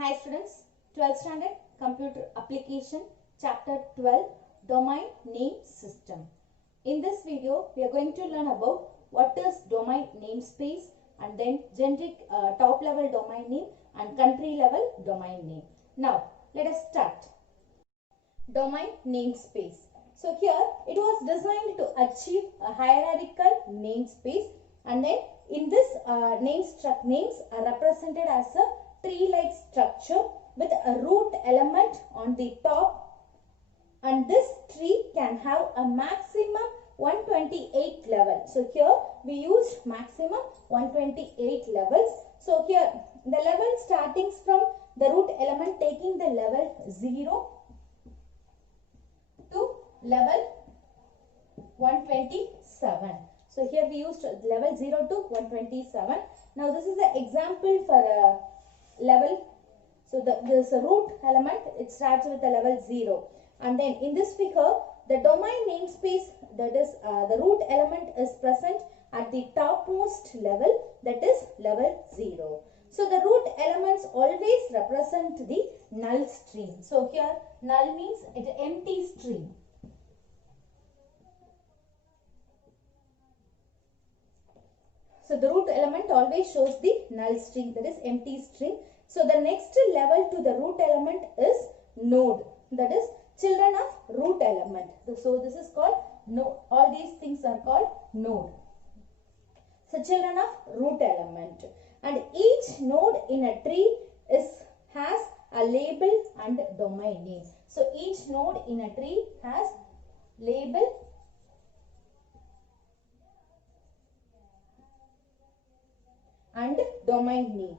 Hi students, 12th standard computer application chapter 12 domain name system. In this video we are going to learn about what is domain namespace and then generic top level domain name and country level domain name. Now let us start. Domain namespace. So here it was designed to achieve a hierarchical namespace, and then in this names are represented as a tree-like structure with a root element on the top, and this tree can have a maximum 128 level. So here we used maximum 128 levels. So here the level starting from the root element taking the level 0 to level 127. So here we used level 0 to 127. Now this is the example for a level. So this root element, it starts with the level 0, and then in this figure the domain namespace, that is the root element is present at the topmost level, that is level 0. So the root elements always represent the null string. So here null means it is empty string. So the root element always shows the null string, that is empty string. So the next level to the root element is node, that is children of root element. So this is called node. All these things are called node. So children of root element, and each node in a tree has a label and domain name. So each node in a tree has label and domain name.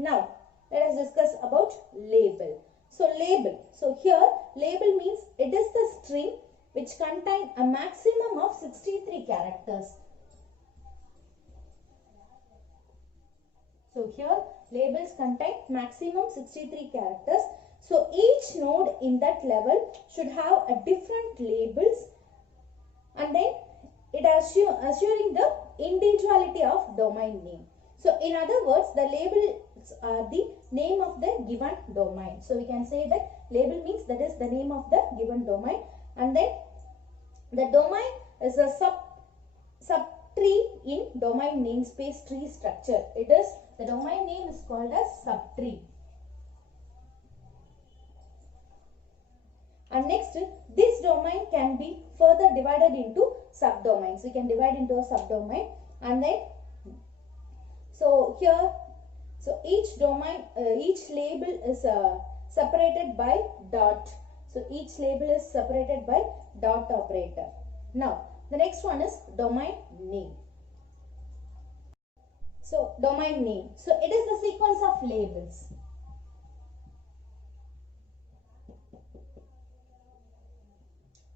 Now let us discuss about label. So label. So here label means it is the string which contain a maximum of 63 characters. So here labels contain maximum 63 characters. So each node in that level should have a different labels, and then it assuring the individuality of domain name. So in other words, the labels are the name of the given domain. So we can say that label means that is the name of the given domain, and then the domain is a subtree in domain namespace tree structure. It is the domain name is called as subtree. And next, this domain can be further divided into subdomains. We can divide into a subdomain, and then so here, so each domain, each label is separated by dot. So each label is separated by dot operator. Now the next one is domain name. So domain name. So it is the sequence of labels.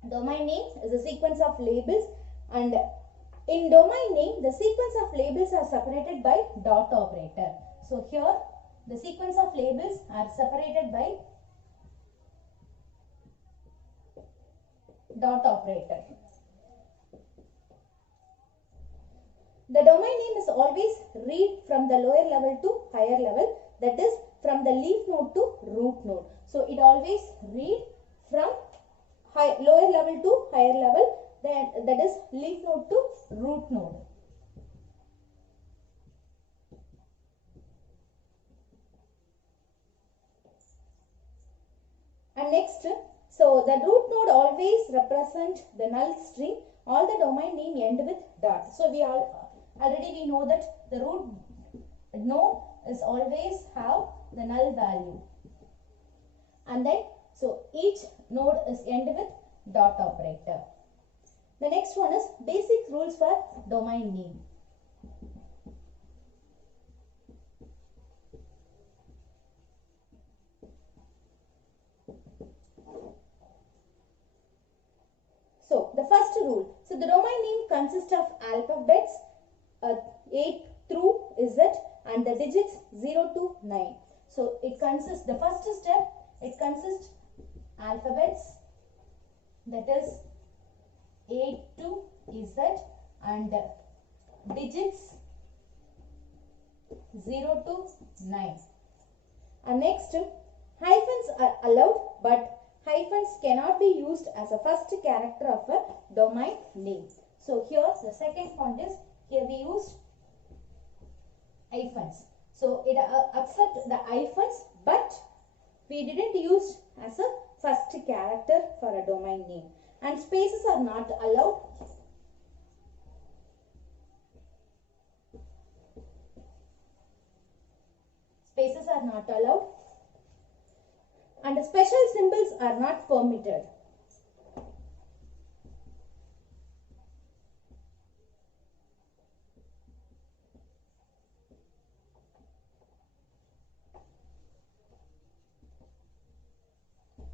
Domain name is a sequence of labels, and in domain name the sequence of labels are separated by dot operator. So here the sequence of labels are separated by dot operator. The domain name is always read from the lower level to higher level, that is from the leaf node to root node. So it always read from lower level to higher level, that is leaf node to root node. And next, so the root node always represent the null string. All the domain name end with dot. So we already know that the root node is always have the null value, and then so each node is end with dot operator. The next one is basic rules for domain name. So the first rule, so the domain name consists of alphabets A through Z and the digits 0 to 9. So it consists, the first step, it consists alphabets, that is A to Z, and digits 0 to 9. And next, hyphens are allowed, but hyphens cannot be used as a first character of a domain name. So here the second point is, here we used hyphens. So it accept the hyphens, but we didn't use as a first character for a domain name. And spaces are not allowed. Spaces are not allowed. And special symbols are not permitted.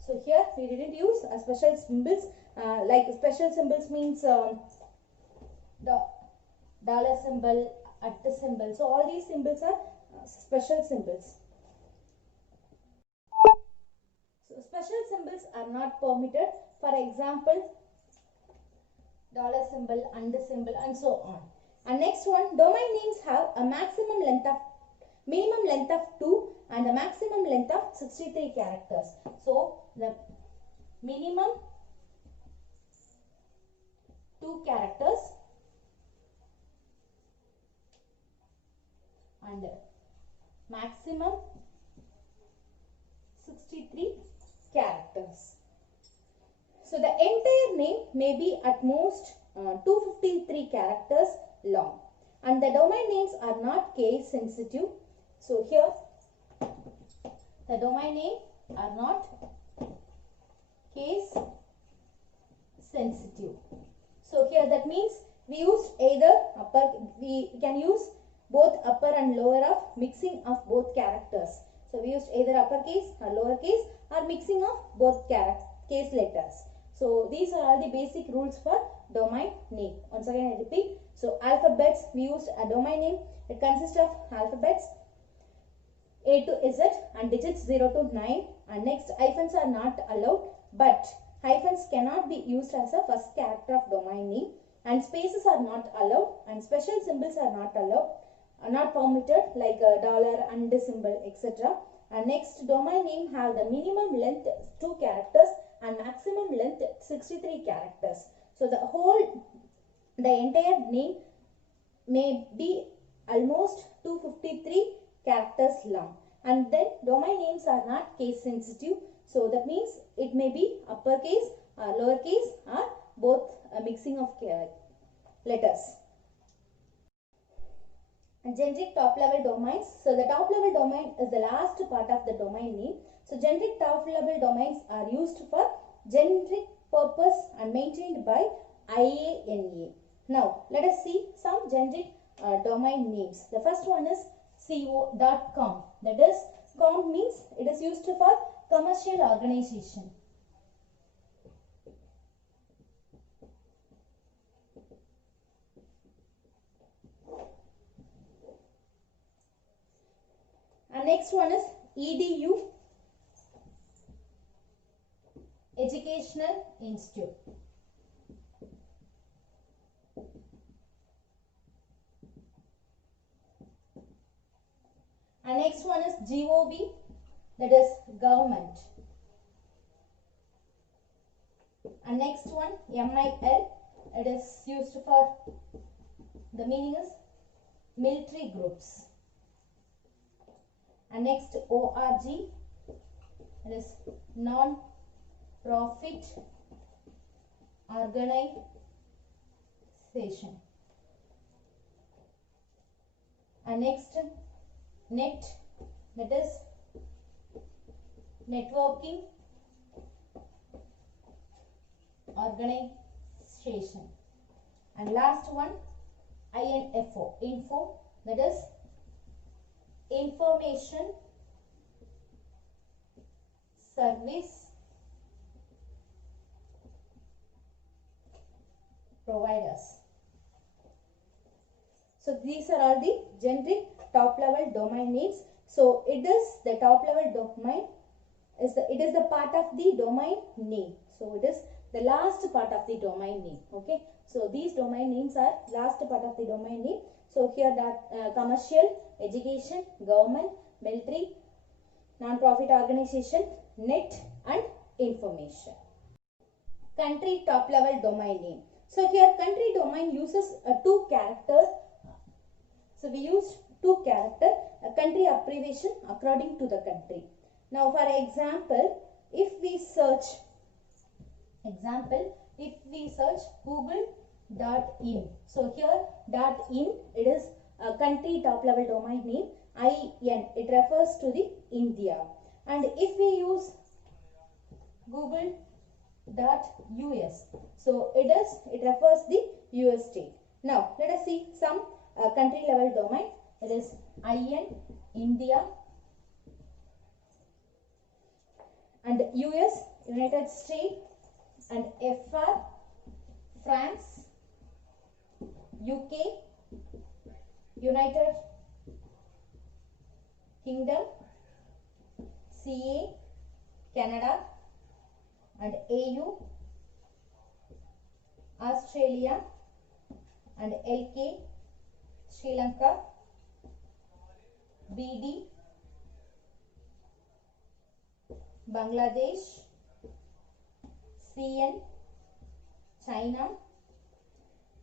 So here we didn't use special symbols, like special symbols means the dollar symbol, at the symbol. So all these symbols are special symbols. So special symbols are not permitted. For example, dollar symbol, under symbol, and so on. And next one, domain names have a minimum length of 2 and a maximum length of 63 characters. So the minimum 2 characters and maximum 63 characters. So the entire name may be at most 253 characters long, and the domain names are not case sensitive. So here the domain name are not case sensitive. So here that means we use either we can use both upper and lower of mixing of both characters. So we used either uppercase or lowercase or mixing of both case letters. So these are all the basic rules for domain name. Once again I repeat. So alphabets, we used a domain name. It consists of alphabets A to Z and digits 0 to 9. And next, hyphens are not allowed, but hyphens cannot be used as a first character of domain name. And spaces are not allowed, and special symbols are not allowed, are not permitted, like a dollar, under symbol, etc. And next, domain name have the minimum length 2 characters and maximum length 63 characters. So the entire name may be almost 253 characters long. And then domain names are not case sensitive. So that means it may be uppercase or lowercase or both a mixing of letters. And generic top level domains. So the top level domain is the last part of the domain name. So generic top level domains are used for generic purpose and maintained by IANA. Now let us see some generic domain names. The first one is co.com. That is, com means it is used for commercial organization. And next one is edu, educational institute. And next one is gov, that is government. And next one mil, it is used for, the meaning is military groups. And next org, it is non-profit organization. And next net, that is networking organization. And last one info, info, that is information service providers. So these are all the generic top level domain names. So it is the top level domain is it is the part of the domain name. So it is the last part of the domain name. Okay. So these domain names are last part of the domain name. So here that commercial, education, government, military, non-profit organization, net and information. Country top level domain name. So here country domain uses two characters. So we used two characters, a country abbreviation according to the country. Now for example, if we search google.in, so here .in, it is a country top level domain name. IN, it refers to the India. And if we use google.us, so it refers the US state. Now let us see some country level domain. It is IN, India, and US, United States, and FR, France, UK, United Kingdom, CA, Canada, and AU, Australia, and LK, Sri Lanka, BD, Bangladesh, CN, China,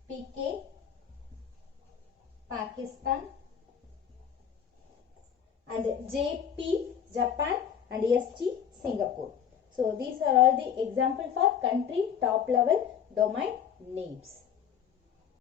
PK, Pakistan, and JP, Japan, and ST, Singapore. So these are all the example for country top level domain names.